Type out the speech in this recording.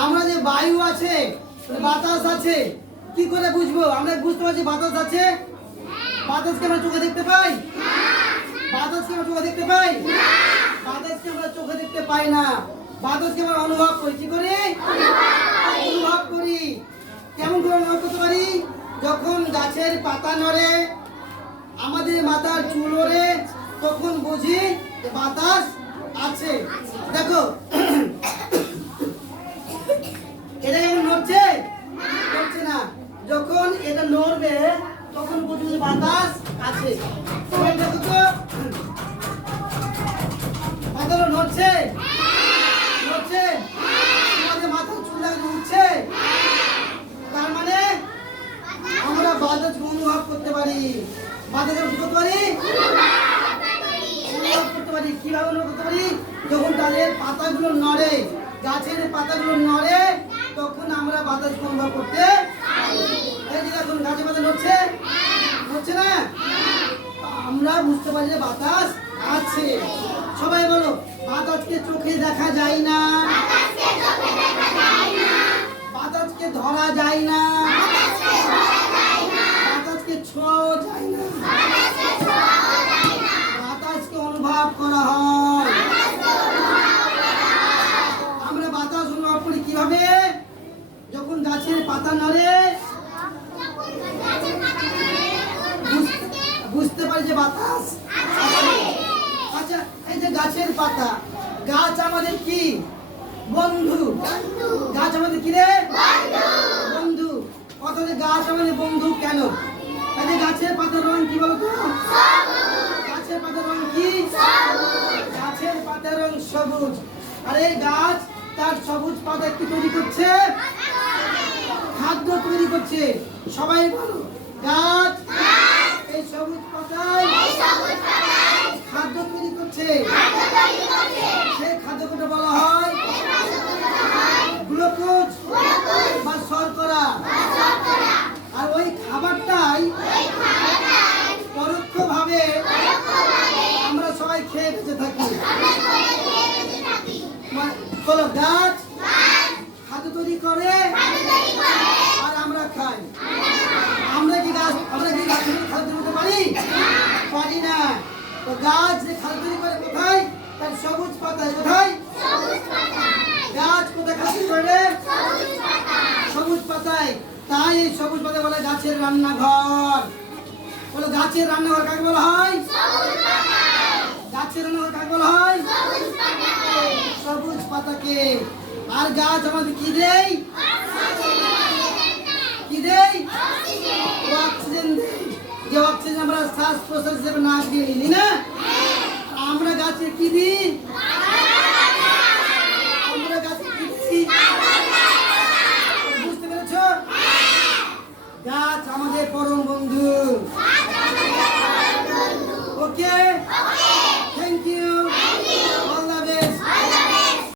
আমরা যে বায়ু আছে, বাতাস আছে, কি করে বুঝবো? আমরা বুঝতে পারছি বাতাস আছে। বাতাসকে আমরা চোখে দেখতে পাই? বাতাসকে আমরা চোখে দেখতে পাই? বাতাসকে আমরা চোখে দেখতে পাই না। বাতাসকে আমরা অনুভব করি। কি করি? অনুভব করি। কেমন করে অনুভব করতে পারি? যখন গাছের পাতা নড়ে, আমাদের মাথার চুল ওড়ে, তখন বুঝি যে বাতাস আছে। দেখো, এটা যেমন নড়ছে, নড়ছে না। যখন এটা নড়বে তখন বুঝবো যে বাতাস আছে। দেখো তো, বাতাস নড়ছে, নড়ছে, আমাদের মাথার চুল উঠছে। তার মানে আমরা বাতাসকে অনুভব করতে পারি। বাতাসকে কি করতে পারি? অনুভব করতে পারি। কিভাবে অনুভব করতে পারি? যখন তাদের পাতাগুলো নড়ে, গাছের পাতাগুলো নড়ে, তখন আমরা বাতাসকে অনুভব করতে পারি। এই যে এখন গাছের পাতা নড়ছে, নড়ছে না? আমরা বুঝতে পারি যে বাতাস আছে। সবাই বলো, বাতাসকে চোখে দেখা যায় না, বাতাসকে ধরা যায় না, বাতাসকে ছোঁয়া যায় না, বাতাসকে অনুভব করা হয়। আমরা বাতাস অনুভব করি কিভাবে? যখন গাছের পাতা নড়ে, বুঝতে পারি যে বাতাস আছে। আচ্ছা, এই যে গাছের পাতা, গাছ আমাদের কি বন্ধু? গাছ আমাদের কি রে? বন্ধু। অথচ গাছ আমাদের বন্ধু কেন? এই যে গাছের পাতার রং কি বলতো? গাছের পাতার রং কি? গাছের পাতার রং সবুজ। আর এই গাছ তার সবুজ পাতা কি তৈরি করছে? খাদ্য তৈরি করছে। সবাই বলো, গাছ এই সবুজ পাতায় খাদ্য তৈরি করছে। সেই খাদ্যকে বলা হয় গ্লুকোজ বা শর্করা। আর ওই খাবারটাই পরোক্ষভাবে আমরা সবাই খেয়ে বেঁচে থাকি। বলো, গাছ খাদ্য তৈরি করে আর আমরা খাই। আমরা কি গাছ থেকে খাদ্য তৈরি করতে পারি? পারি না। তো গাছ যে খাদ্য তৈরি করে কোথায়? তার সবুজ পাতায়। কোথায়? গাছ কোথায় খাদ্য তৈরি করে? সবুজ পাতায়। তাই এই সবুজ পাতায় বলে গাছের রান্নাঘর। বলো, গাছের রান্নাঘর কাকে বলা হয়? গাছের রান্নাঘর কাকে বলা হয়? সবুজ পাতাকে। আর গাছ আমাদের কি দেয়? কি দেয়? অক্সিজেন দেয়। যে অক্সিজেন আমরা শ্বাস প্রশ্বাস হিসেবে নাক দিয়ে নিই না, আমরা গাছে কি দিই?